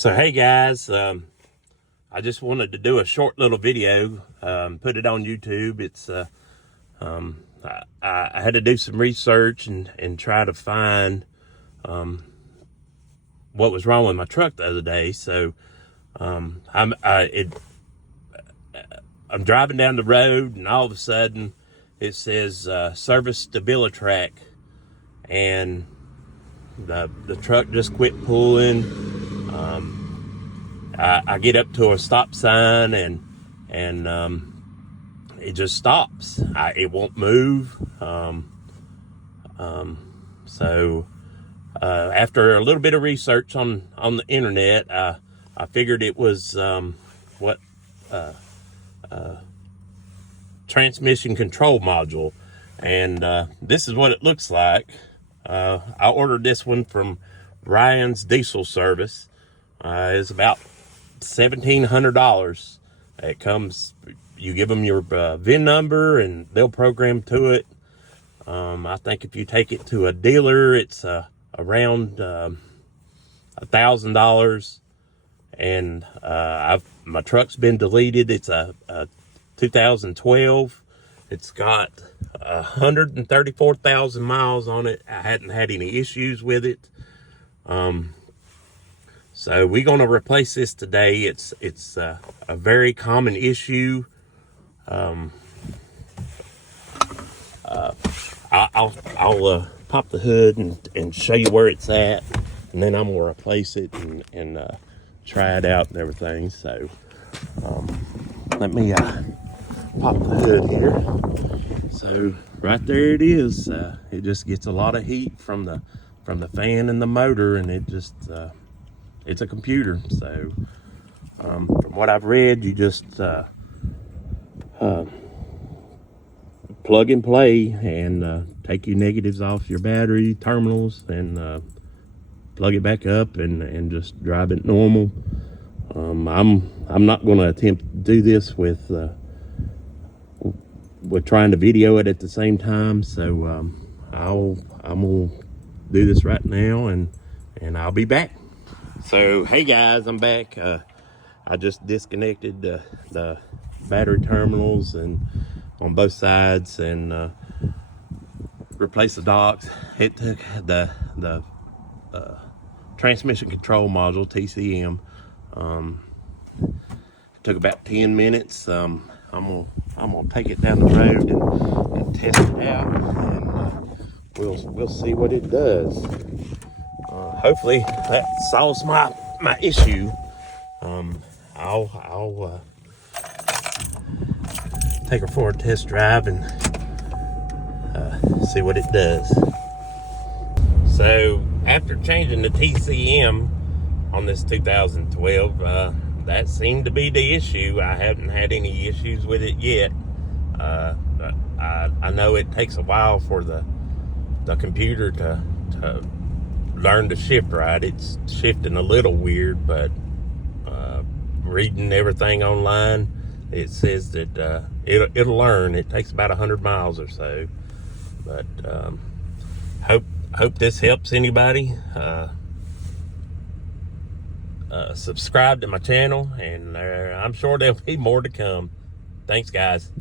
So hey guys, I just wanted to do a short little video, put it on YouTube. It's I had to do some research and try to find what was wrong with my truck the other day. So I'm driving down the road, and all of a sudden it says service StabiliTrack, and the truck just quit pulling. I get up to a stop sign and it just stops. It won't move. So after a little bit of research on the internet, I figured it was transmission control module, and this is what it looks like. I ordered this one from Ryan's Diesel Service. It's about $1,700. It comes, you give them your VIN number and they'll program to it. I think if you take it to a dealer, it's around $1,000. And my truck's been deleted. It's a 2012. It's got 134,000 miles on it. I hadn't had any issues with it. So we're going to replace this today. It's a very common issue. I'll pop the hood and show you where it's at, and then I'm going to replace it and try it out and everything. So let me pop the hood here. So right there it is. It just gets a lot of heat from the fan and the motor, and it just it's a computer. So from what I've read, you just plug and play and take your negatives off your battery terminals and plug it back up and just drive it normal. I'm not going to attempt to do this with trying to video it at the same time. So I'm gonna do this right now, and I'll be back. So hey guys, I'm back. I just disconnected the battery terminals and on both sides and replaced the docks. It took the transmission control module, TCM. It took about 10 minutes. I'm gonna take it down the road and test it out, and we'll see what it does. Hopefully that solves my issue. I'll take her for a test drive and see what it does. So after changing the TCM on this 2012, that seemed to be the issue. I haven't had any issues with it yet. I know it takes a while for the computer to learn to shift right. It's shifting a little weird, but reading everything online, it says that it'll learn. It takes about 100 miles or so. But hope this helps anybody. Subscribe to my channel, and I'm sure there'll be more to come. Thanks guys.